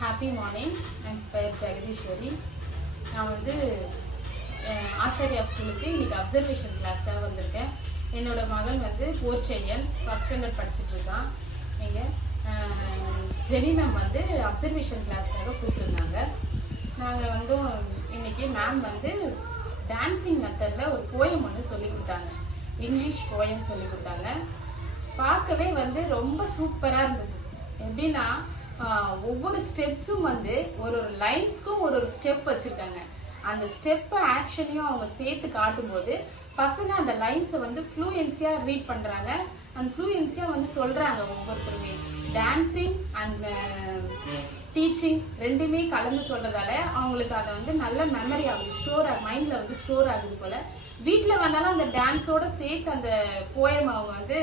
Happy morning. என் பெயர் ஜெகதீஸ்வரி. நான் ஆச்சாரியா ஸ்கூலுக்கு இன்னைக்கு அப்சர்வேஷன் கிளாஸ்க்காக வந்திருக்கேன். என்னோட மகன் போர்ச்செய்யன் ஃபர்ஸ்ட் ஸ்டாண்டர்ட் படிச்சுட்டு இருக்கான். நீங்கள் ஜெனி மேம் அப்சர்வேஷன் கிளாஸ்க்காக கூப்பிட்டுருந்தாங்க. நாங்கள் இன்னைக்கு மேம் டான்சிங் மெத்தடில் ஒரு போயம் சொல்லி கொடுத்தாங்க. இங்கிலீஷ் போயம் சொல்லி கொடுத்தாங்க. பார்க்கவே ரொம்ப சூப்பராக இருந்தது. எப்படின்னா ஒவ்வொரு ஸ்டெப்ஸும் ஒரு லைன்ஸ்க்கும் ஒரு ஸ்டெப் வச்சிருக்காங்க. அந்த ஸ்டெப் ஆக்ஷனையும் அவங்க சேர்த்து காட்டும் போது பசங்க அந்த லைன்ஸை ஃப்ளூயன்சியா ரீட் பண்றாங்க. அந்த ஃப்ளூயன்சியா சொல்றாங்க. ஒவ்வொருத்தருமே டான்சிங் அண்ட் டீச்சிங் ரெண்டுமே கலந்து சொல்றதால அவங்களுக்கு அதை நல்ல மெமரி ஆகுது, ஸ்டோர் ஆகுது, மைண்ட்ல ஸ்டோர் ஆகுது போல. வீட்டுல வந்தாலும் அந்த டான்ஸோட சேர்த்து அந்த போயம் அவங்க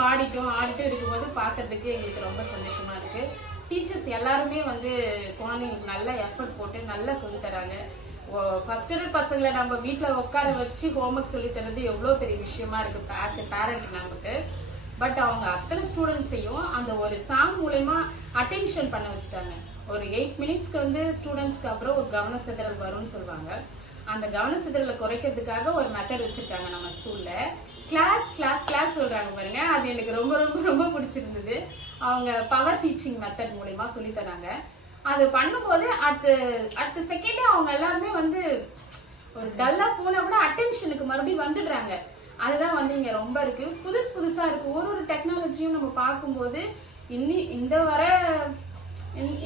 பாடிட்டும் ஆடிட்டும் இருக்கும்போது பாக்குறதுக்கு எங்களுக்கு ரொம்ப சந்தோஷமா இருக்கு. டீச்சர்ஸ் எல்லாருமே குழந்தைங்களுக்கு நல்ல எஃபர்ட் போட்டு நல்லா சொல்லி தராங்க. ஃபர்ஸ்ட் ஸ்டாண்டர்ட் பசங்களை நம்ம வீட்டுல உட்கார வச்சு ஹோம்ஒர்க் சொல்லி தரது எவ்வளவு பெரிய விஷயமா இருக்கு ஆஸ் எ பேரண்ட் நமக்கு. பட் அவங்க அத்தனை ஸ்டூடெண்ட்ஸையும் அந்த ஒரு சாங் மூலமா அட்டென்ஷன் பண்ண வச்சுட்டாங்க. ஒரு 8 மினிட்ஸ்க்கு ஸ்டூடெண்ட்ஸ்க்கு அப்புறம் ஒரு கவன சிதறல் வரும்னு சொல்லுவாங்க. அந்த கவன சிதறலை குறைக்கிறதுக்காக ஒரு மெத்தட் வச்சிருக்காங்க நம்ம ஸ்கூல்ல. கிளாஸ் கிளாஸ் கிளாஸ் சொல்றாங்க பாருங்க. அது எனக்கு ரொம்ப ரொம்ப ரொம்ப பிடிச்சிருந்தது. அவங்க பவர் டீச்சிங் மெத்தட் மூலமா சொல்லி தராங்க. அது பண்ணும்போது அடுத்த செகண்டே அவங்க எல்லாருமே ஒரு டல்லா போனா கூட அட்டென்ஷனுக்கு மறுபடியும் வந்துடுறாங்க. அதுதான் இங்க ரொம்ப இருக்கு. புதுசா இருக்கு. ஒரு டெக்னாலஜியும் நம்ம பார்க்கும்போது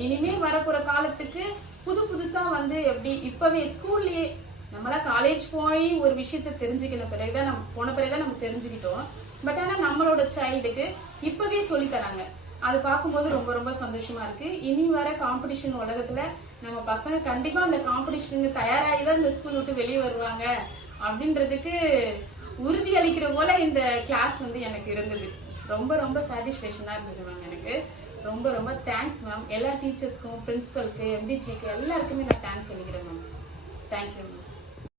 இனிமே வரப்போற காலத்துக்கு புதுசா எப்படி இப்பவே ஸ்கூல்லயே நம்மளா காலேஜ் போய் ஒரு விஷயத்த தெரிஞ்சுக்கின பிறகுதான் நம்ம தெரிஞ்சுக்கிட்டோம். பட் ஆனா நம்மளோட சைல்டுக்கு இப்பவே சொல்லி தராங்க. அது பார்க்கும்போது ரொம்ப ரொம்ப சந்தோஷமா இருக்கு. இனி வர காம்படிஷன் உலகத்துல நம்ம பசங்க கண்டிப்பா அந்த காம்படிஷனுக்கு தயாராகிதான் இந்த ஸ்கூல் விட்டு வெளியே வருவாங்க அப்படின்றதுக்கு உறுதி அளிக்கிற போல இந்த கிளாஸ் எனக்கு இருந்தது. ரொம்ப ரொம்ப சாட்டிஸ்பேக்ஷனா இருந்தது மேம். எனக்கு ரொம்ப ரொம்ப தேங்க்ஸ் மேம். எல்லா டீச்சர்ஸ்க்கும், பிரின்சிபலுக்கு, எம்டிஜிக்கு எல்லாருக்குமே நான் தேங்க்ஸ் சொல்லிக்கிறேன் மேம். Thank you ma'am.